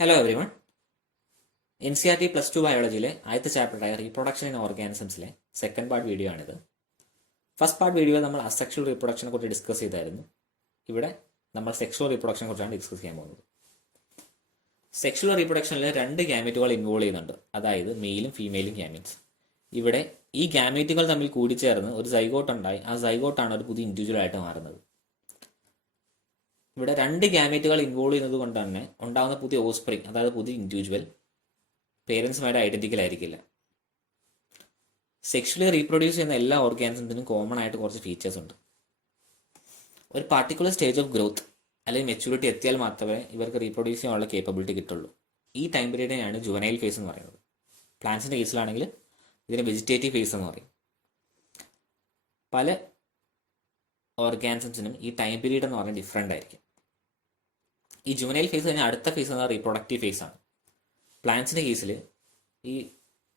Hello everyone. N C R T +2 ബയോളജിയിലെ ആദ്യത്തെ ചാപ്റ്ററായ റീപ്രൊഡക്ഷൻ ഇൻ ഓർഗാനിസംസിലെ സെക്കൻഡ് പാർട്ട് വീഡിയോ ആണിത്. ഫസ്റ്റ് പാർട്ട് വീഡിയോ നമ്മൾ അസെക്ഷൽ റീപ്രൊഡക്ഷനെ കുറിച്ച് ഡിസ്കസ് ചെയ്തായിരുന്നു. ഇവിടെ നമ്മൾ സെക്ഷുവൽ റീപ്രൊഡക്ഷനെ കുറിച്ചാണ് ഡിസ്കസ് ചെയ്യാൻ പോകുന്നത്. സെക്ഷുവൽ റീപ്രൊഡക്ഷനിൽ രണ്ട് ഗ്യാമറ്റുകൾ ഇൻവോൾവ് ചെയ്യുന്നുണ്ട്, അതായത് മെയിലും ഫീമെയിലും ഗ്യാമറ്റ്സ്. ഇവിടെ ഈ ഗ്യാമറ്റുകൾ തമ്മിൽ കൂടിച്ചേർന്ന് ഒരു സൈഗോട്ട് ഉണ്ടായി, ആ സൈഗോട്ടാണ് ഒരു പുതിയ ഇൻഡിവിജ്വൽ ആയിട്ട് മാറുന്നത്. ഇവിടെ രണ്ട് ഗ്യാമറ്റുകൾ ഇൻവോൾവ് ചെയ്യുന്നത് കൊണ്ട് തന്നെ ഉണ്ടാകുന്ന പുതിയ ഓസ്പ്രിങ്, അതായത് പുതിയ ഇൻഡിവിജ്വൽ പേരൻസുമായിട്ട് ഐഡന്റിക്കൽ ആയിരിക്കില്ല. സെക്ഷലി റീപ്രൊഡ്യൂസ് ചെയ്യുന്ന എല്ലാ ഓർഗാനിസത്തിനും കോമൺ ആയിട്ട് കുറച്ച് ഫീച്ചേഴ്സ് ഉണ്ട്. ഒരു പർട്ടിക്കുലർ സ്റ്റേജ് ഓഫ് ഗ്രോത്ത് അല്ലെങ്കിൽ മെച്യൂരിറ്റി എത്തിയാൽ മാത്രമേ ഇവർക്ക് റീപ്രൊഡ്യൂസ് ചെയ്യാനുള്ള കേപ്പബിലിറ്റി കിട്ടുള്ളൂ. ഈ ടൈം പീരീഡിനെയാണ് ജുവനൈൽ ഫേസ് എന്ന് പറയുന്നത്. പ്ലാന്റ്സിൻ്റെ കേസിലാണെങ്കിൽ ഇതിന് വെജിറ്റേറ്റീവ് ഫേസ് എന്ന് പറയും. പല ഓർഗാനിസംസിനും ഈ ടൈം പീരീഡ് എന്ന് പറഞ്ഞാൽ ഡിഫറെൻ്റ് ആയിരിക്കും. ഈ ജുവനൈൽ ഫേസ് കഴിഞ്ഞാൽ അടുത്ത ഫേസ് എന്ന് പറഞ്ഞാൽ റീപ്രൊഡക്റ്റീവ് ഫേസ് ആണ്. പ്ലാന്റ്സിൻ്റെ കേസിൽ ഈ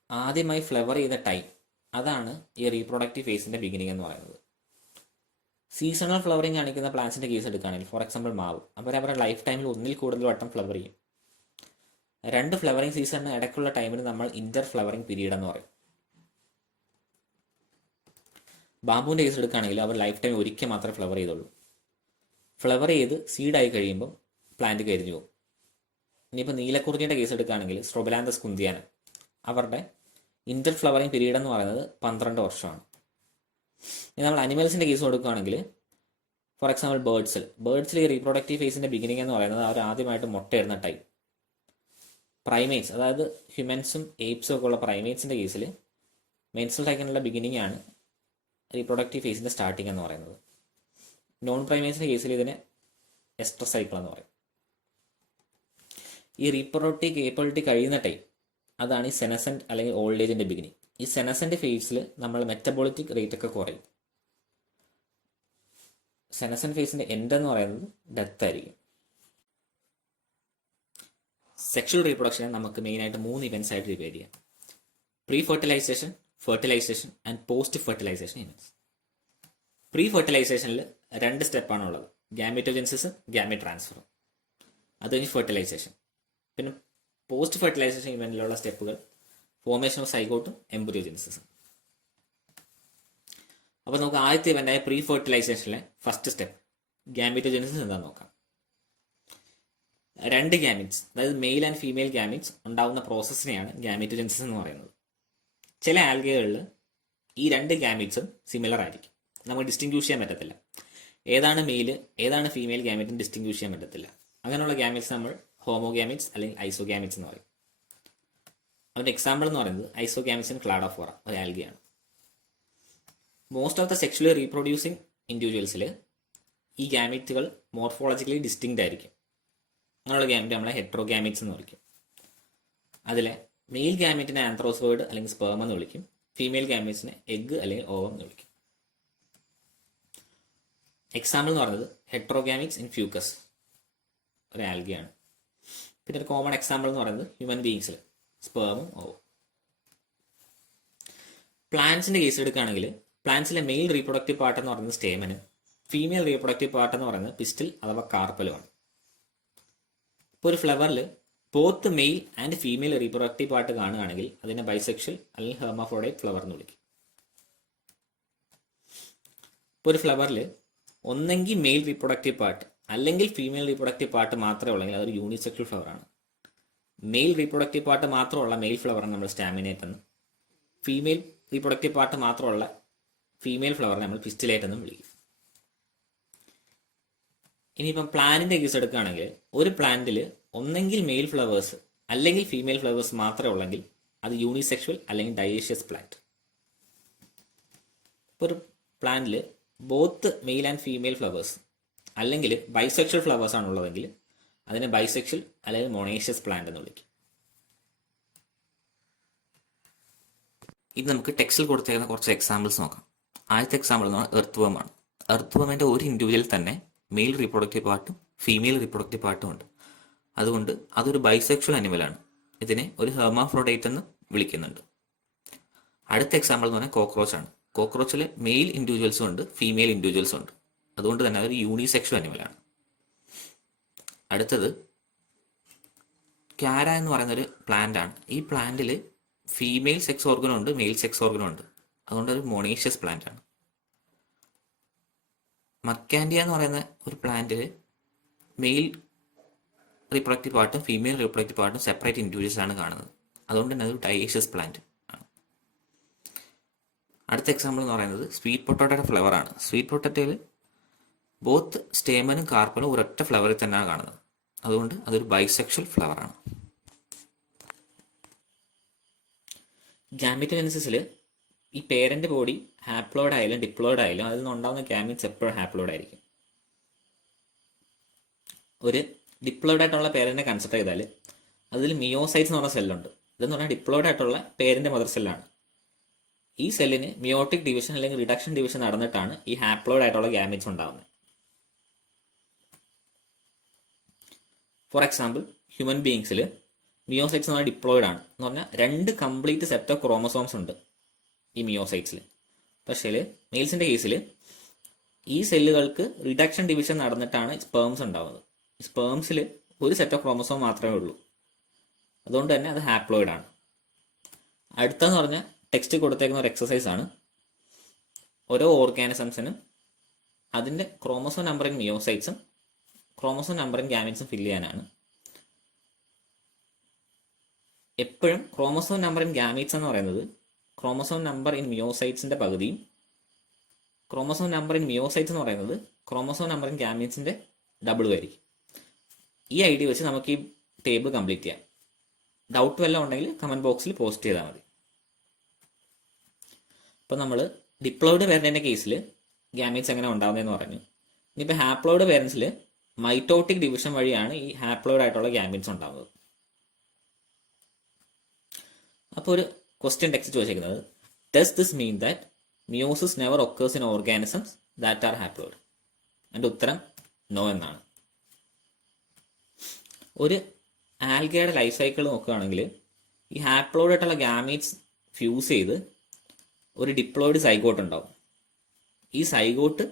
ആദ്യമായി ഫ്ലവർ ചെയ്ത ടൈം, അതാണ് ഈ റീപ്രൊഡക്റ്റീവ് ഫേസിൻ്റെ ബിഗിനിങ് എന്ന് പറയുന്നത്. സീസണൽ ഫ്ലവറിങ് കാണിക്കുന്ന പ്ലാന്റ്സിൻ്റെ കേസ് എടുക്കുകയാണെങ്കിൽ, ഫോർ എക്സാമ്പിൾ മാവ്, അവർ അവരുടെ ലൈഫ് ടൈമിൽ ഒന്നിൽ കൂടുതൽ വട്ടം ഫ്ലവർ ചെയ്യും. രണ്ട് ഫ്ലവറിങ് സീസണിന് ഇടയ്ക്കുള്ള ടൈമിന് നമ്മൾ ഇന്റർ ഫ്ലവറിങ് പീരീഡ് എന്ന് പറയും. ബാമ്പുവിൻ്റെ കേസ് എടുക്കുകയാണെങ്കിൽ അവർ ലൈഫ് ടൈം ഒരിക്കൽ മാത്രമേ ഫ്ലവർ ചെയ്തുള്ളൂ. ഫ്ലവർ ചെയ്ത് സീഡായി കഴിയുമ്പോൾ പ്ലാന്റ് കരിഞ്ഞു പോകും. ഇനിയിപ്പോൾ നീലക്കുറിഞ്ഞിയുടെ കേസ് എടുക്കുകയാണെങ്കിൽ, സ്ട്രോബലാന്തസ് കുന്തിയാന, അവരുടെ ഇന്റർ ഫ്ലവറിങ് പീരീഡ് എന്ന് പറയുന്നത് 12 വർഷമാണ്. ഇനി നമ്മൾ അനിമൽസിൻ്റെ കേസ് കൊടുക്കുകയാണെങ്കിൽ, ഫോർ എക്സാമ്പിൾ ബേർഡ്സിൽ ഈ റീപ്രൊഡക്റ്റീവ് ഫേസിൻ്റെ ബിഗിനിങ് എന്ന് പറയുന്നത് അവർ ആദ്യമായിട്ട് മുട്ടയിടുന്ന ടൈം. പ്രൈമേറ്റ്സ്, അതായത് ഹ്യൂമൻസും എയ്പ്സും ഒക്കെ ഉള്ള പ്രൈമേറ്റ്സിൻ്റെ കേസിൽ മെൻസ്ട്രൽ സൈക്കിളിനുള്ള ബിഗിനിങ് ആണ് റീപ്രൊഡക്റ്റീവ് ഫേസിൻ്റെ സ്റ്റാർട്ടിങ് എന്ന് പറയുന്നത്. നോൺ പ്രൈമേറ്റ്സിൻ്റെ കേസിൽ ഇതിനെ എസ്റ്റർ സൈക്കിൾ എന്ന് പറയും. ഈ റീപ്രൊഡക്റ്റീവ് കേപ്പബിലിറ്റി കഴിയുന്ന ടൈം, അതാണ് ഈ സെനസെന്റ് അല്ലെങ്കിൽ ഓൾഡ് ഏജിൻ്റെ ബിഗിനിങ്. ഈ സെനസെന്റ് ഫേസിൽ നമ്മൾ മെറ്റബോളിറ്റിക് റേറ്റ് ഒക്കെ കുറയും. സെനസെന്റ് ഫേസിന്റെ എൻഡ് എന്ന് പറയുന്നത് ഡെത്ത് ആയിരിക്കും. സെക്ഷൽ റീപ്രൊഡക്ഷനെ നമുക്ക് മെയിനായിട്ട് 3 ഇവൻറ്റ്സ് ആയിട്ട് ഡിവൈഡ് ചെയ്യാം: pre fertilisation, fertilisation and post fertilisation events. Pre ഫെർട്ടിലൈസേഷനിൽ 2 സ്റ്റെപ്പാണ് ഉള്ളത്: ഗാമറ്റോജെൻസിസും ഗാമറ്റ് ട്രാൻസ്ഫറും. അത് കഴിഞ്ഞ് ഫെർട്ടിലൈസേഷൻ. പിന്നെ പോസ്റ്റ് ഫെർട്ടിലൈസേഷൻ ഇവൻറ്റിലുള്ള സ്റ്റെപ്പുകൾ ഫോർമേഷൻ ഓഫ് സൈഗോട്ടും എംബ്രിയോജെനിസിസും. അപ്പോൾ നമുക്ക് ആദ്യത്തെ ഇവൻ്റായ പ്രീ ഫെർട്ടിലൈസേഷനിലെ ഫസ്റ്റ് സ്റ്റെപ്പ് ഗാമറ്റോജെനിസിസ് എന്താണെന്ന് നോക്കാം. 2 ഗാമിറ്റ്സ്, അതായത് മെയിൽ ആൻഡ് ഫീമെയിൽ ഗാമിറ്റ്സ് ഉണ്ടാകുന്ന പ്രോസസ്സിനെയാണ് ഗാമറ്റോജെനിസിസ് എന്ന് പറയുന്നത്. ചില ആൽഗകളിൽ ഈ 2 ഗാമിറ്റ്സും സിമിലർ ആയിരിക്കും. നമുക്ക് ഡിസ്റ്റിങ്ക്യൂഷ് ചെയ്യാൻ പറ്റത്തില്ല. ഏതാണ് മെയിൽ ഏതാണ് ഫീമെയിൽ ഗാമിറ്റും ഡിസ്റ്റിങ്ക്യൂഷ് ചെയ്യാൻ പറ്റത്തില്ല. അങ്ങനെയുള്ള ഗാമിറ്റ്സ് നമ്മൾ ഹോമോഗാമിറ്റ്സ് അല്ലെങ്കിൽ ഐസോഗാമിറ്റ്സ് എന്ന് പറയും. അതിൻ്റെ എക്സാമ്പിൾ എന്ന് പറയുന്നത് ഐസോഗാമിറ്റ്സ് ഇൻ ക്ലാഡോഫോറ, ഒരു ആൽഗയാണ്. Most of the sexually reproducing ഇൻഡിവിജ്വൽസിൽ ഈ ഗാമിറ്റുകൾ മോർഫോളജിക്കലി ഡിസ്റ്റിങ്ക്റ്റ് ആയിരിക്കും. അങ്ങനെയുള്ള ഗാമിറ്റ് നമ്മളെ ഹെട്രോഗാമിറ്റ്സ് എന്ന് വിളിക്കും. അതിലെ മെയിൽ ഗാമിറ്റിനെ ആന്ത്രോസോയിഡ് അല്ലെങ്കിൽ സ്പേം എന്ന് വിളിക്കും. ഫീമെയിൽ ഗാമിറ്റ്സിനെ എഗ് അല്ലെങ്കിൽ ഓവം എന്ന് വിളിക്കും. എക്സാമ്പിൾ എന്ന് പറയുന്നത് ഹെട്രോഗാമിറ്റ്സ് ഇൻ ഫ്യൂക്കസ്, ഒരു ആൽഗയാണ്. പിന്നെ ഒരു കോമൺ എക്സാമ്പിൾ എന്ന് പറയുന്നത് ഹ്യൂമൻ ബീയിങ്സിൽ സ്പേമും ഓവും. പ്ലാന്റ്സിൻ്റെ കേസ് എടുക്കുകയാണെങ്കിൽ, പ്ലാന്റ്സിലെ മെയിൽ റീപ്രൊഡക്റ്റീവ് പാർട്ട് എന്ന് പറയുന്നത് സ്റ്റേമനും ഫീമെയിൽ റീപ്രൊഡക്റ്റീവ് പാർട്ട് എന്ന് പറയുന്നത് പിസ്റ്റിൽ അഥവാ കാർപ്പലുമാണ്. ഇപ്പോൾ ഒരു ഫ്ലവറിൽ both male and female reproductive part കാണുകയാണെങ്കിൽ അതിനെ ബൈസെക്ഷൽ അല്ലെങ്കിൽ ഹെർമാഫ്രോഡൈറ്റ് ഫ്ലവർ എന്ന് വിളിക്കും. ഇപ്പോൾ ഒരു ഫ്ലവറിൽ ഒന്നെങ്കിൽ മെയിൽ റീപ്രൊഡക്റ്റീവ് പാർട്ട് അല്ലെങ്കിൽ ഫീമെയിൽ റീപ്രൊഡക്റ്റീവ് പാർട്ട് മാത്രമേ ഉള്ളെങ്കിൽ അതൊരു യൂണിസെക്ഷൽ ഫ്ലവറാണ്. മെയിൽ റീപ്രൊഡക്റ്റീവ് പാർട്ട് മാത്രമുള്ള മെയിൽ ഫ്ലവറാണ് നമ്മൾ സ്റ്റാമിനേറ്റ് എന്നും, ഫീമെയിൽ റീപ്രൊഡക്റ്റീവ് പാർട്ട് മാത്രമുള്ള ഫീമെയിൽ ഫ്ലവറിനെ നമ്മൾ പിസ്റ്റിലേറ്റ് എന്നും വിളിക്കും. ഇനിയിപ്പം പ്ലാന്റിൻ്റെ കേസ് എടുക്കുകയാണെങ്കിൽ, ഒരു പ്ലാന്റിൽ ഒന്നെങ്കിൽ മെയിൽ ഫ്ലവേഴ്സ് അല്ലെങ്കിൽ ഫീമെയിൽ ഫ്ലവേഴ്സ് മാത്രമേ ഉള്ളെങ്കിൽ അത് യൂണിസെക്ഷൽ അല്ലെങ്കിൽ ഡയേഷ്യസ് പ്ലാന്റ്. ഇപ്പോൾ ഒരു പ്ലാന്റിൽ both male and female flowers അല്ലെങ്കിൽ ബൈസെക്ഷൽ ഫ്ലവേഴ്സ് ആണുള്ളതെങ്കിൽ അതിനെ ബൈസെക്ഷൽ അല്ലെങ്കിൽ മൊണേഷ്യസ് പ്ലാന്റ് എന്ന് വിളിക്കും. ഇത് നമുക്ക് ടെക്സ്റ്റിൽ കൊടുത്തേക്കുന്ന കുറച്ച് എക്സാമ്പിൾസ് നോക്കാം. ആദ്യത്തെ എക്സാമ്പിൾ എന്ന് പറഞ്ഞാൽ എർത്ത് വേമാണ്. എർത്ത് വേമിൻ്റെ ഒരു ഇൻഡിവിജ്വൽ തന്നെ മെയിൽ റീപ്രൊഡക്റ്റീവ് പാർട്ടും ഫീമെയിൽ റീപ്രൊഡക്റ്റീവ് പാർട്ടും ഉണ്ട്. അതുകൊണ്ട് അതൊരു ബൈസെക്ഷൽ അനിമലാണ്. ഇതിനെ ഒരു ഹെർമാഫ്രോഡൈറ്റ് എന്ന് വിളിക്കുന്നുണ്ട്. അടുത്ത എക്സാമ്പിൾ എന്ന് പറഞ്ഞാൽ കോക്രോച്ച് ആണ്. കോക്രോച്ചിൽ മെയിൽ ഇൻഡിവിജ്വൽസും ഉണ്ട്, ഫീമെയിൽ ഇൻഡിവിജ്വൽസും ഉണ്ട്. അതുകൊണ്ട് തന്നെ അതൊരു യൂണിസെക്ഷൽ അനിമലാണ്. അടുത്തത് ക്യാര എന്ന് പറയുന്ന ഒരു പ്ലാന്റ് ആണ്. ഈ പ്ലാന്റിൽ ഫീമെയിൽ സെക്സ് ഓർഗനും ഉണ്ട്, മെയിൽ സെക്സ് ഓർഗനും ഉണ്ട്. അതുകൊണ്ട് ഒരു മൊണീഷ്യസ് പ്ലാന്റ് ആണ്. മക്കാൻഡിയ എന്ന് പറയുന്ന ഒരു പ്ലാന്റിൽ മെയിൽ റീപ്രൊഡക്റ്റീവ് പാർട്ടും ഫീമെയിൽ റീപ്രൊഡക്റ്റീവ് പാർട്ടും സെപ്പറേറ്റ് ഇൻഡിവിജ്വൽസ് ആണ് കാണുന്നത്. അതുകൊണ്ട് തന്നെ അത് ഡയേഷ്യസ് പ്ലാന്റ് ആണ്. അടുത്ത എക്സാമ്പിൾ എന്ന് പറയുന്നത് സ്വീറ്റ് പൊട്ടാറ്റോയുടെ ഫ്ലവർ ആണ്. സ്വീറ്റ് പൊട്ടാറ്റോയിൽ ബോത്ത് സ്റ്റേമനും കാർപ്പലും ഒരൊറ്റ ഫ്ലവറിൽ തന്നെയാണ് കാണുന്നത്. അതുകൊണ്ട് അതൊരു ബൈസെക്ഷൽ ഫ്ലവർ ആണ്. ഗാമീറ്റോജെനസിസിൽ ഈ പേരന്റ് ബോഡി ഹാപ്ലോയിഡ് ആയാലും ഡിപ്ലോയിഡ് ആയാലും അതിൽ നിന്നുണ്ടാകുന്ന ഗാമീറ്റ്സ് എപ്പോഴും ഹാപ്ലോയിഡ് ആയിരിക്കും. ഒരു ഡിപ്ലോയിഡ് ആയിട്ടുള്ള പേരന്റിനെ കൺസിഡർ ചെയ്താൽ അതിൽ മിയോസൈറ്റ്സ് എന്ന് പറഞ്ഞ സെല്ലുണ്ട്. ഇതെന്ന് പറഞ്ഞാൽ ഡിപ്ലോയിഡ് ആയിട്ടുള്ള പേരന്റ് മദർ സെല്ലാണ്. ഈ സെല്ലിന് മിയോട്ടിക് ഡിവിഷൻ അല്ലെങ്കിൽ റിഡക്ഷൻ ഡിവിഷൻ നടന്നിട്ടാണ് ഈ ഹാപ്ലോയിഡ് ആയിട്ടുള്ള ഗാമീറ്റ്സ് ഉണ്ടാകുന്നത്. ഫോർ എക്സാമ്പിൾ ഹ്യൂമൻ ബീയിങ്സിൽ മിയോസൈറ്റ്സ് എന്ന് പറഞ്ഞാൽ ഡിപ്ലോയിഡ് ആണ്. എന്ന് പറഞ്ഞാൽ 2 കംപ്ലീറ്റ് സെറ്റ് ഓഫ് ക്രോമസോംസ് ഉണ്ട് ഈ മിയോസൈറ്റ്സിൽ. പക്ഷേ മെയിൽസിൻ്റെ കേസിൽ ഈ സെല്ലുകൾക്ക് റിഡക്ഷൻ ഡിവിഷൻ നടന്നിട്ടാണ് സ്പേംസ് ഉണ്ടാകുന്നത്. സ്പേംസിൽ ഒരു സെറ്റ് ഓഫ് ക്രോമസോം മാത്രമേ ഉള്ളൂ. അതുകൊണ്ട് തന്നെ അത് ഹാപ്ലോയിഡ് ആണ്. അടുത്തെന്ന് പറഞ്ഞാൽ ടെക്സ്റ്റ് കൊടുത്തേക്കുന്ന ഒരു എക്സസൈസ് ആണ്. ഓരോ ഓർഗാനിസംസിനും അതിൻ്റെ ക്രോമസോം നമ്പറിങ് മിയോസൈറ്റ്സും ക്രോമസോം നമ്പറിങ് ഗാമീറ്റ്സും ഫില്ല് ചെയ്യാനാണ്. എപ്പോഴും ക്രോമസോം നമ്പർ ഇൻ ഗാമീറ്റ്സ് എന്ന് പറയുന്നത് ക്രോമസോം നമ്പർ ഇൻ മിയോസൈറ്റ്സിൻ്റെ പകുതിയും ക്രോമസോം നമ്പർ ഇൻ മിയോസൈറ്റ്സ് എന്ന് പറയുന്നത് ക്രോമസോം നമ്പർ ഇൻ ഗാമീറ്റ്സിൻ്റെ ഡബിളും ആയിരിക്കും. ഈ ഐഡിയ വെച്ച് നമുക്ക് ഈ ടേബിൾ കംപ്ലീറ്റ് ചെയ്യാം. ഡൗട്ട് വല്ലതും ഉണ്ടെങ്കിൽ കമൻറ്റ് ബോക്സിൽ പോസ്റ്റ് ചെയ്താൽ മതി. അപ്പോൾ നമ്മൾ ഡിപ്ലോയിഡ് പേരൻറ്റിൻ്റെ കേസിൽ ഗാമീറ്റ്സ് എങ്ങനെ ഉണ്ടാകുന്നതെന്ന് പറഞ്ഞു. ഇനിയിപ്പോൾ ഹാപ്ലോയിഡ് പേരൻസിൽ മൈറ്റോട്ടിക് ഡിവിഷൻ വഴിയാണ് ഈ ഹാപ്ലോയിഡ് ആയിട്ടുള്ള ഗാമീറ്റ്സ് ഉണ്ടാകുന്നത്. അപ്പോൾ ഒരു ക്വസ്റ്റ്യൻ ടെക്സ്റ്റ് ചോദിച്ചിരിക്കുന്നത് does this mean that meiosis never occurs in organisms that are haploid? എൻ്റെ ഉത്തരം നോ എന്നാണ്. ഒരു ആൽഗയുടെ ലൈഫ് സൈക്കിൾ നോക്കുകയാണെങ്കിൽ ഈ ഹാപ്ലോയിഡ് ആയിട്ടുള്ള ഗാമീറ്റ്സ് ഫ്യൂസ് ചെയ്ത് ഒരു ഡിപ്ലോയിഡ് സൈഗോട്ട് ഉണ്ടാവും. ഈ സൈഗോട്ട്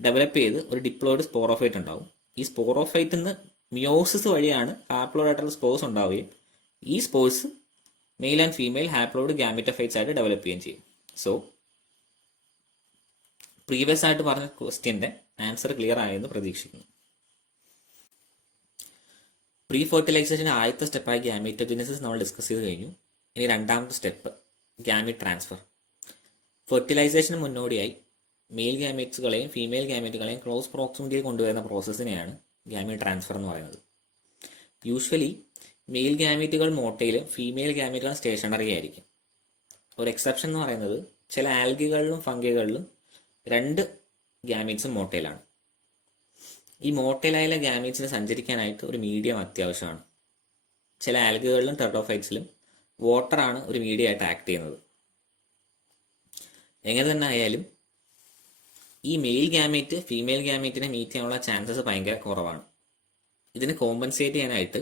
ഡെവലപ്പ് ചെയ്ത് ഒരു ഡിപ്ലോയിഡ് സ്പോറോഫൈറ്റ് ഉണ്ടാവും. ഈ സ്പോറോഫൈറ്റിൽ നിന്ന് മിയോസിസ് വഴിയാണ് ഹാപ്ലോയിഡ് ആയിട്ടുള്ള സ്പോർസ് ഉണ്ടാവുകയും ഈ spores male and female haploid gametophytes ആയിട്ട് ഡെവലപ്പ് ചെയ്യുകയും ചെയ്യും. സോ പ്രീവിയസ് ആയിട്ട് പറഞ്ഞ ക്വസ്റ്റ്യൻ്റെ ആൻസർ ക്ലിയർ ആയെന്ന് പ്രതീക്ഷിക്കുന്നു. പ്രീ ഫെർട്ടിലൈസേഷൻ ആദ്യത്തെ സ്റ്റെപ്പായി ഗാമീറ്റോജെനസിസ് നമ്മൾ ഡിസ്കസ് ചെയ്ത് കഴിഞ്ഞു. ഇനി രണ്ടാമത്തെ സ്റ്റെപ്പ് ഗാമീറ്റ് ട്രാൻസ്ഫർ. ഫെർട്ടിലൈസേഷന് മുന്നോടിയായി മെയിൽ ഗാമീറ്റ്സുകളെയും ഫീമെയിൽ ഗാമീറ്റുകളെയും ക്ലോസ് പ്രോക്സിമിറ്റിയിൽ കൊണ്ടുവരുന്ന പ്രോസസ്സിനെയാണ് ഗാമീറ്റ് ട്രാൻസ്ഫർ എന്ന് പറയുന്നത്. യൂഷ്വലി മെയിൽ ഗാമീറ്റുകൾ മോട്ടയിലും ഫീമെയിൽ ഗാമീറ്റുകൾ സ്റ്റേഷനറി ആയിരിക്കും. ഒരു എക്സെപ്ഷൻ എന്ന് പറയുന്നത് ചില ആൽഗികളിലും ഫംഗികളിലും 2 ഗാമീറ്റ്സും മോട്ടയിലാണ്. ഈ മോട്ടയിലായുള്ള ഗാമീറ്റ്സിന് സഞ്ചരിക്കാനായിട്ട് ഒരു മീഡിയം അത്യാവശ്യമാണ്. ചില ആൽഗികളിലും ടെർഡോഫൈറ്റ്സിലും വാട്ടറാണ് ഒരു മീഡിയം ആയിട്ട് ആക്ട് ചെയ്യുന്നത്. എങ്ങനെ തന്നെ ആയാലും ഈ മെയിൽ ഗാമീറ്റ് ഫീമെയിൽ ഗാമീറ്റിനെ മീറ്റ് ചെയ്യാനുള്ള ചാൻസസ് ഭയങ്കര കുറവാണ്. ഇതിനെ കോമ്പൻസേറ്റ് ചെയ്യാനായിട്ട്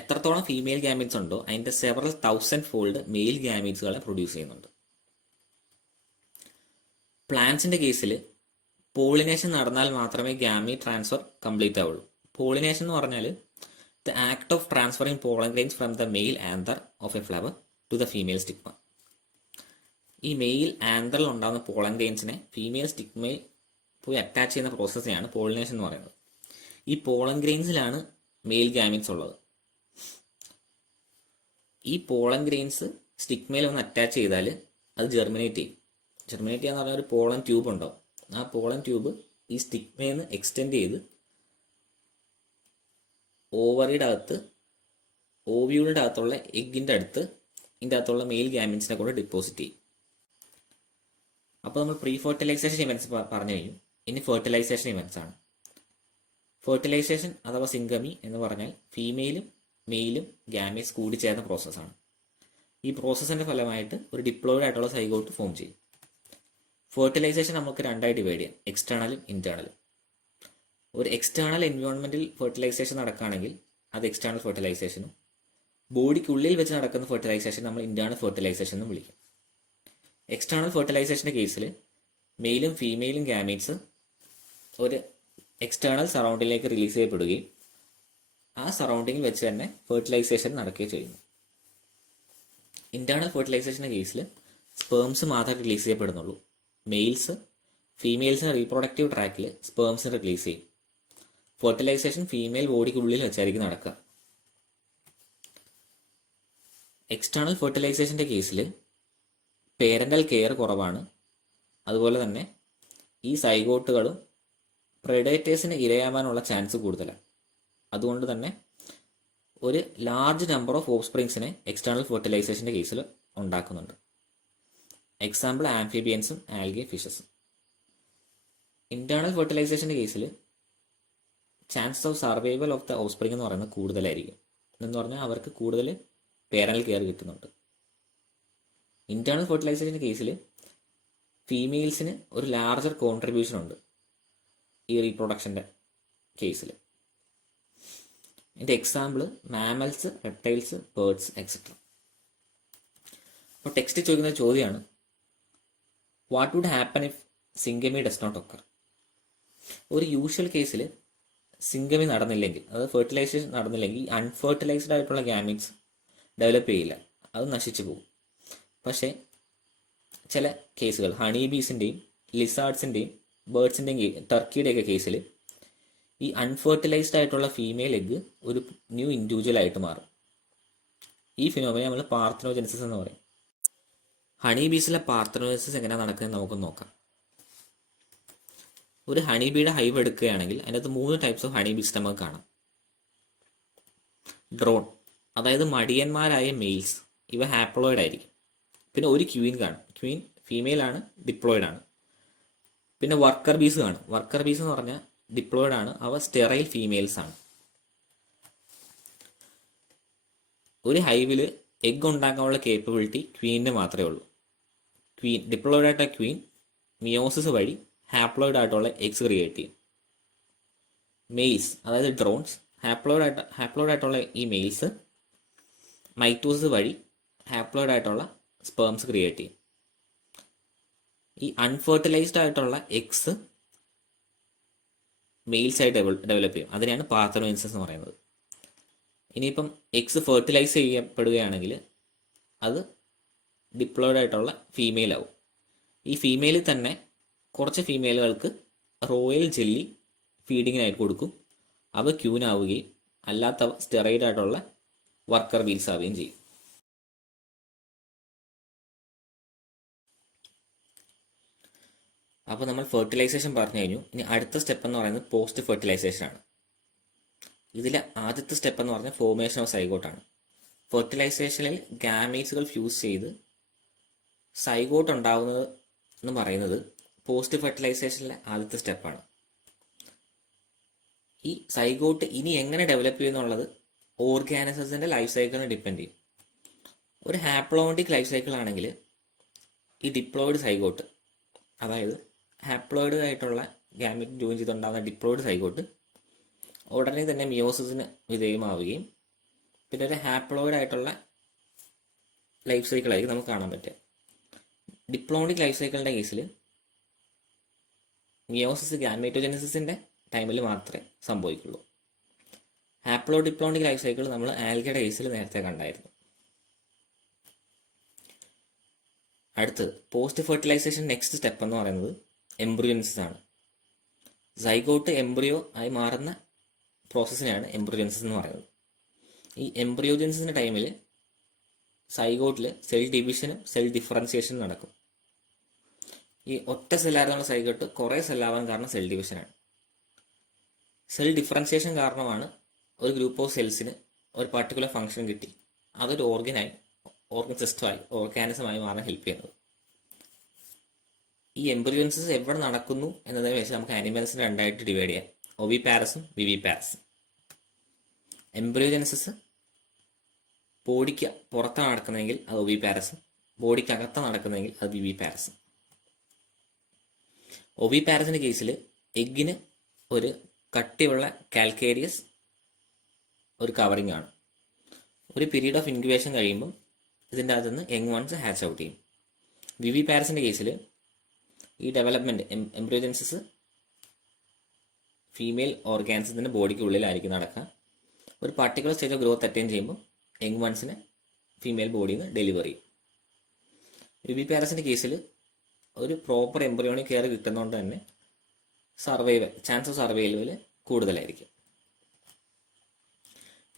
എത്രത്തോളം ഫീമെയിൽ ഗാമീറ്റ്സ് ഉണ്ടോ അതിൻ്റെ സെവറൽ 1000 ഫോൾഡ് മെയിൽ ഗാമീറ്റ്സുകളെ പ്രൊഡ്യൂസ് ചെയ്യുന്നുണ്ട്. പ്ലാന്റ്സിൻ്റെ കേസിൽ പോളിനേഷൻ നടന്നാൽ മാത്രമേ ഗാമീറ്റ് ട്രാൻസ്ഫർ കംപ്ലീറ്റ് ആവുള്ളൂ. പോളിനേഷൻ എന്ന് പറഞ്ഞാൽ the act of transferring pollen grains from the male anther of a flower to the female stigma. ഈ മെയിൽ ആന്തറിൽ ഉണ്ടാകുന്ന പോളൻ ഗ്രെയിൻസിനെ ഫീമെയിൽ സ്റ്റിഗ്മയിൽ പോയി അറ്റാച്ച് ചെയ്യുന്ന പ്രോസസ്സിനെയാണ് പോളിനേഷൻ എന്ന് പറയുന്നത്. ഈ പോളൻ ഗ്രെയിൻസിലാണ് മെയിൽ ഗാമീറ്റ്സ് ഉള്ളത്. ഈ പോളൻ ഗ്രെയിൻസ് സ്റ്റിഗ്മയിൽ ഒന്ന് അറ്റാച്ച് ചെയ്താൽ അത് ജെർമിനേറ്റ് ചെയ്യും. ജെർമിനേറ്റ് ചെയ്യാന്ന് പറഞ്ഞാൽ ഒരു പോളൻ ട്യൂബ് ഉണ്ടാവും. ആ പോളൻ ട്യൂബ് ഈ സ്റ്റിഗ്മയിൽ നിന്ന് എക്സ്റ്റെൻഡ് ചെയ്ത് ഓവറിയുടെ അകത്ത് ഓവ്യൂളിൻ്റെ അകത്തുള്ള എഗ്ഗിൻ്റെ അടുത്ത് ഇതിൻ്റെ അകത്തുള്ള മെയിൽ ഗാമീറ്റ്സിനെ കൂടെ ഡിപ്പോസിറ്റ് ചെയ്യും. അപ്പോൾ നമ്മൾ പ്രീ ഫെർട്ടിലൈസേഷൻ ഇവൻറ്റ്സ് പറഞ്ഞു കഴിഞ്ഞു. ഇനി ഫെർട്ടിലൈസേഷൻ ഇവൻറ്റ്സ് ആണ്. ഫെർട്ടിലൈസേഷൻ അഥവാ സിംഗമി എന്ന് പറഞ്ഞാൽ ഫീമെയിലും മെയിലും ഗാമീറ്റ്സ് കൂടിച്ചേർന്ന പ്രോസസ്സാണ്. ഈ പ്രോസസ്സിൻ്റെ ഫലമായിട്ട് ഒരു ഡിപ്ലോയിഡ് ആയിട്ടുള്ള സൈഗോട്ട് ഫോം ചെയ്യും. ഫെർട്ടിലൈസേഷൻ നമുക്ക് രണ്ടായി ഡിവൈഡ് ചെയ്യാം, എക്സ്റ്റേണലും ഇൻറ്റേർണലും. ഒരു എക്സ്റ്റേണൽ എൻവയോൺമെൻറ്റിൽ ഫെർട്ടിലൈസേഷൻ നടക്കുകയാണെങ്കിൽ അത് എക്സ്റ്റേണൽ ഫെർട്ടിലൈസേഷനും ബോഡിക്കുള്ളിൽ വെച്ച് നടക്കുന്ന ഫെർട്ടിലൈസേഷൻ നമ്മൾ ഇൻറ്റേർണൽ ഫെർട്ടിലൈസേഷൻ എന്നും വിളിക്കും. എക്സ്റ്റേണൽ ഫെർട്ടിലൈസേഷൻ്റെ കേസിൽ മെയിലും ഫീമെയിലും ഗാമീറ്റ്സ് ഒരു എക്സ്റ്റേണൽ സറൗണ്ടിലേക്ക് റിലീസ് ചെയ്യപ്പെടുകയും ആ സറൗണ്ടിങ്ങിൽ വെച്ച് തന്നെ ഫെർട്ടിലൈസേഷൻ നടക്കുകയും ചെയ്യുന്നു. ഇന്റേണൽ ഫെർട്ടിലൈസേഷൻ്റെ കേസിൽ സ്പേംസ് മാത്രമേ റിലീസ് ചെയ്യപ്പെടുന്നുള്ളൂ. മെയിൽസ് ഫീമെയിൽസിൻ്റെ റീപ്രൊഡക്റ്റീവ് ട്രാക്കിൽ സ്പേംസിന് റിലീസ് ചെയ്യും. ഫെർട്ടിലൈസേഷൻ ഫീമെയിൽ ബോഡിക്കുള്ളിൽ വെച്ചായിരിക്കും നടക്കുക. എക്സ്റ്റേണൽ ഫെർട്ടിലൈസേഷൻ്റെ കേസിൽ പേരൻ്റൽ കെയർ കുറവാണ്. അതുപോലെ തന്നെ ഈ സൈഗോട്ടുകളും പ്രെഡേറ്റേഴ്സിന് ഇരയാവാനുള്ള ചാൻസ് കൂടുതലാണ്. അതുകൊണ്ട് തന്നെ ഒരു ലാർജ് നമ്പർ ഓഫ് ഓഫ്സ്പ്രിങ്സിനെ എക്സ്റ്റേണൽ ഫെർട്ടിലൈസേഷൻ്റെ കേസിൽ ഉണ്ടാക്കുന്നുണ്ട്. എക്സാമ്പിൾ ആംഫിബിയൻസും ആൽഗെ ഫിഷസും. ഇന്റേണൽ ഫെർട്ടിലൈസേഷൻ്റെ കേസിൽ chance of survival of the offspring എന്ന് പറയുന്നത് കൂടുതലായിരിക്കും. എന്ന് പറഞ്ഞാൽ അവർക്ക് കൂടുതൽ പേരൻ്റൽ കെയർ കിട്ടുന്നുണ്ട്. ഇന്റേണൽ ഫെർട്ടിലൈസേഷൻ്റെ കേസിൽ ഫീമെയിൽസിന് ഒരു ലാർജർ കോൺട്രിബ്യൂഷൻ ഉണ്ട് ഈ റീപ്രൊഡക്ഷൻ്റെ കേസിൽ. ഇതിൻ്റെ example mammals, reptiles, birds etcetera. അപ്പോൾ ടെക്സ്റ്റ് ചോദിക്കുന്ന ചോദ്യമാണ്, what would happen if syngamy does not occur? ഒരു യൂഷ്വൽ കേസിൽ സിംഗമി നടന്നില്ലെങ്കിൽ, അതായത് ഫെർട്ടിലൈസേഷൻ നടന്നില്ലെങ്കിൽ, അൺഫെർട്ടിലൈസ്ഡ് ആയിട്ടുള്ള ഗാമീറ്റ്സ് ഡെവലപ്പ് ചെയ്യില്ല, അത് നശിച്ചു പോകും. പക്ഷേ ചില കേസുകൾ, ഹണി ബീസിൻ്റെയും ലിസാർഡ്സിൻ്റെയും ബേർഡ്സിൻ്റെയും ടർക്കിയുടെയൊക്കെ കേസിൽ ഈ അൺഫെർട്ടിലൈസ്ഡ് ആയിട്ടുള്ള ഫീമെയിൽ എഗ്ഗ് ഒരു ന്യൂ ഇൻഡിവിജ്വൽ ആയിട്ട് മാറും. ഈ ഫിനോമിന നമ്മൾ പാർത്തനോജെനിസിസ് എന്ന് പറയും. ഹണി ബീസിലെ പാർത്തനോജെനിസിസ് എങ്ങനെയാണ് നടക്കുന്നത് നമുക്ക് നോക്കാം. ഒരു ഹണി ബീയുടെ ഹൈവ് എടുക്കുകയാണെങ്കിൽ അതിനകത്ത് 3 ടൈപ്സ് ഓഫ് ഹണി ബീസ് നമുക്ക് കാണാം. ഡ്രോൺ, അതായത് മടിയന്മാരായ മെയിൽസ്, ഇവ ഹാപ്ലോയിഡ് ആയിരിക്കും. പിന്നെ ഒരു ക്വീൻ കാണും. ക്വീൻ ഫീമെയിൽ ആണ്, ഡിപ്ലോയിഡ് ആണ്. പിന്നെ വർക്കർ ബീസ് കാണും. വർക്കർ ബീസ് എന്ന് പറഞ്ഞാൽ ഡിപ്ലോയിഡ് ആണ്, അവ സ്റ്റെറൈൽ ഫീമെയിൽസ് ആണ്. ഒരു ഹൈവിൽ എഗ് ഉണ്ടാക്കാനുള്ള കേപ്പബിലിറ്റി ക്വീനിന് മാത്രമേ ഉള്ളൂ. ക്വീൻ ഡിപ്ലോയിഡ് ആയിട്ടുള്ള ക്വീൻ മിയോസിസ് വഴി ഹാപ്ലോയിഡ് ആയിട്ടുള്ള എഗ്സ് ക്രിയേറ്റ് ചെയ്യും. മെയിൽസ്, അതായത് ഡ്രോൺസ്, ഹാപ്ലോയിഡ് ആയിട്ടുള്ള ഈ മെയിൽസ് മൈറ്റോസിസ് വഴി ഹാപ്ലോയിഡ് ആയിട്ടുള്ള സ്പേംസ് ക്രിയേറ്റ് ചെയ്യും. ഈ അൺഫെർട്ടിലൈസ്ഡ് ആയിട്ടുള്ള എഗ്സ് മെയിൽസ് ആയി ഡെവലപ്പ് ചെയ്യും. അതിനെയാണ് പാർത്തനോജെനിസിസ് എന്ന് പറയുന്നത്. ഇനിയിപ്പം എഗ്സ് ഫെർട്ടിലൈസ് ചെയ്യപ്പെടുകയാണെങ്കിൽ അത് ഡിപ്ലോയിഡ് ആയിട്ടുള്ള ഫീമെയിൽ ആവും. ഈ ഫീമെയിലിൽ തന്നെ കുറച്ച് ഫീമെയിലുകൾക്ക് റോയൽ ജെല്ലി ഫീഡിങ്ങിനായിട്ട് കൊടുക്കും. അവ ക്യൂൻ ആവുകയും അല്ലാത്തവ സ്റ്റെറൈഡ് ആയിട്ടുള്ള വർക്കർ ബീൽസ് ആവുകയും ചെയ്യും. അപ്പോൾ നമ്മൾ ഫെർട്ടിലൈസേഷൻ പറഞ്ഞു കഴിഞ്ഞു. ഇനി അടുത്ത സ്റ്റെപ്പ് എന്ന് പറയുന്നത് പോസ്റ്റ് ഫെർട്ടിലൈസേഷൻ ആണ്. ഇതിലെ ആദ്യത്തെ സ്റ്റെപ്പ് എന്ന് പറഞ്ഞാൽ ഫോർമേഷൻ ഓഫ് സൈഗോട്ടാണ്. ഫെർട്ടിലൈസേഷനിൽ ഗാമീറ്റ്സുകൾ ഫ്യൂസ് ചെയ്ത് സൈഗോട്ട് ഉണ്ടാവുന്നത് എന്ന് പറയുന്നത് പോസ്റ്റ് ഫെർട്ടിലൈസേഷനിലെ ആദ്യത്തെ സ്റ്റെപ്പാണ്. ഈ സൈഗോട്ട് ഇനി എങ്ങനെ ഡെവലപ്പ് ചെയ്യുന്നുള്ളത് ഓർഗാനിസത്തിൻ്റെ ലൈഫ് സൈക്കിളിനെ ഡിപ്പെൻഡ് ചെയ്യും. ഒരു ഹാപ്ലോയിഡിക് ലൈഫ് സൈക്കിൾ ആണെങ്കിൽ ഈ ഡിപ്ലോയിഡ് സൈഗോട്ട്, അതായത് ഹാപ്ലോയിഡ് ആയിട്ടുള്ള ഗാമീറ്റ് ജോയിൻ ചെയ്തുണ്ടാകുന്ന ഡിപ്ലോയിഡ് സൈഗോട്ട് ഉടനെ തന്നെ മിയോസിസിന് വിധേയമാവുകയും പിന്നെ ഒരു ഹാപ്ലോയിഡ് ആയിട്ടുള്ള ലൈഫ് സൈക്കിളായിരിക്കും നമുക്ക് കാണാൻ പറ്റുക. ഡിപ്ലോയിഡിക് ലൈഫ് സൈക്കിളിൻ്റെ കേസിൽ മിയോസിസ് ഗാമേറ്റോജെനിസിസിൻ്റെ ടൈമിൽ മാത്രമേ സംഭവിക്കുള്ളൂ. ഡിപ്ലോയിഡിക് ലൈഫ് സൈക്കിൾ നമ്മൾ ആൽഗയുടെ കേസിൽ നേരത്തെ കണ്ടായിരുന്നു. അടുത്തത് പോസ്റ്റ് ഫെർട്ടിലൈസേഷൻ നെക്സ്റ്റ് സ്റ്റെപ്പ് എന്ന് പറയുന്നത് എംബ്രിയോജെനിസിസ് ആണ്. സൈഗോട്ട് എംബ്രിയോ ആയി മാറുന്ന പ്രോസസ്സിനെയാണ് എംബ്രിയോജെനിസിസ് എന്ന് പറയുന്നത്. ഈ എംബ്രിയോജെനിസിൻ്റെ ടൈമിൽ സൈഗോട്ടിൽ സെൽ ഡിവിഷനും സെൽ ഡിഫറൻസിയേഷനും നടക്കും. ഈ ഒറ്റ സെല്ലായിരുന്നുള്ള സൈഗോട്ട് കുറേ സെല്ലാവാൻ കാരണം സെൽ ഡിവിഷനാണ്. സെൽ ഡിഫറൻസിയേഷൻ കാരണമാണ് ഒരു ഗ്രൂപ്പ് ഓഫ് സെൽസിന് ഒരു പർട്ടിക്കുലർ ഫംഗ്ഷൻ കിട്ടി അതൊരു ഓർഗൻ സിസ്റ്റമായി ഓർഗാനിസമായി മാറാൻ ഹെൽപ്പ് ചെയ്യുന്നത്. ഈ എംബ്രിയോജെനിസിസ് എവിടെ നടക്കുന്നു എന്നതിനെ വെച്ച് നമുക്ക് ആനിമൽസിനെ രണ്ടായിട്ട് ഡിവൈഡ് ചെയ്യാം, ഒവി പാരസും വിവി പാരസും. എംബ്രിയോജെനിസിസ് ബോഡിക്ക് പുറത്താണ് നടക്കുന്നതെങ്കിൽ അത് ഒവി പാരസും, ബോഡിക്ക് അകത്താണ് നടക്കുന്നതെങ്കിൽ അത് വിവി പാരസും. ഒവി പാരസിൻ്റെ കേസിൽ എഗ്ഗിന് ഒരു കട്ടിയുള്ള കാൽക്കേരിയസ് ഒരു കവറിങ് ആണ്. ഒരു പീരീഡ് ഓഫ് ഇൻക്യുബേഷൻ കഴിയുമ്പം ഇതിൻ്റെ അകത്ത് നിന്ന് യങ് വൺസ് ഹാച്ച് ഔട്ട് ചെയ്യും. വിവി പാരസിൻ്റെ കേസിൽ ഈ ഡെവലപ്മെൻറ്റ് എംബ്രിയോജെനിസിസ് ഫീമെയിൽ ഓർഗാനിസത്തിൻ്റെ ബോഡിക്ക് ഉള്ളിലായിരിക്കും നടക്കുക. ഒരു particular stage of growth attain ചെയ്യുമ്പോൾ യങ് വൺസിനെ ഫീമെയിൽ ബോഡിയിൽ നിന്ന് ഡെലിവറി ചെയ്യും. യുബി പാരസിൻ്റെ കേസിൽ ഒരു പ്രോപ്പർ എംബ്രിയോണിക് കെയർ കിട്ടുന്നതുകൊണ്ട് തന്നെ ചാൻസ് ഓഫ് സർവൈവൽ കൂടുതലായിരിക്കും.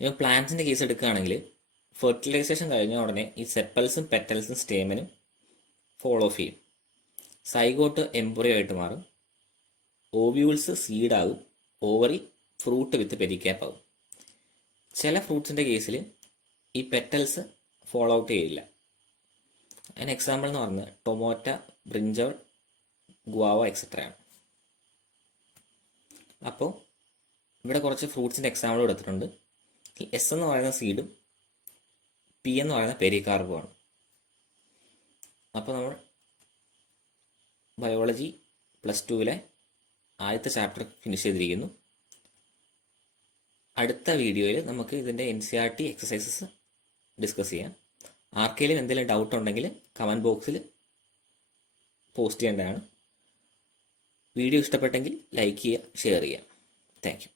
ഇപ്പം പ്ലാന്റ്സിൻ്റെ കേസ് എടുക്കുകയാണെങ്കിൽ ഫെർട്ടിലൈസേഷൻ കഴിഞ്ഞ ഉടനെ ഈ സെപ്പൽസും പെറ്റൽസും സ്റ്റേമനും ഫോളോ ഓഫ് ചെയ്യും. സൈഗോട്ട് എംബ്രിയോ ആയിട്ട് മാറും. ഓവ്യൂൾസ് സീഡാകും. ഓവറി ഫ്രൂട്ട് വിത്ത് പെരിക്കാപ്പ് ആകും. ചില ഫ്രൂട്ട്സിൻ്റെ കേസിൽ ഈ പെറ്റൽസ് ഫോളോ ഔട്ട് ചെയ്യില്ല. അതിന് എക്സാമ്പിൾ എന്ന് പറഞ്ഞാൽ ടൊമാറ്റ, ബ്രിഞ്ചോൾ, ഗുവാവ എക്സെട്രയാണ്. അപ്പോൾ ഇവിടെ കുറച്ച് ഫ്രൂട്ട്സിൻ്റെ എക്സാമ്പിൾ കൊടുത്തിട്ടുണ്ട്. എസ് എന്ന് പറയുന്ന സീഡും പി എന്ന് പറയുന്ന പെരികാർബുമാണ്. അപ്പോൾ നമ്മൾ ബയോളജി +2 ആദ്യത്തെ ചാപ്റ്റർ ഫിനിഷ് ചെയ്തിരിക്കുന്നു. അടുത്ത വീഡിയോയിൽ നമുക്ക് ഇതിൻ്റെ NCERT എക്സസൈസസ് ഡിസ്കസ് ചെയ്യാം. ആർക്കെങ്കിലും എന്തെങ്കിലും ഡൗട്ട് ഉണ്ടെങ്കിൽ കമൻറ്റ് ബോക്സിൽ പോസ്റ്റ് ചെയ്യേണ്ടതാണ്. വീഡിയോ ഇഷ്ടപ്പെട്ടെങ്കിൽ ലൈക്ക് ചെയ്യുക, ഷെയർ ചെയ്യുക. Thank you.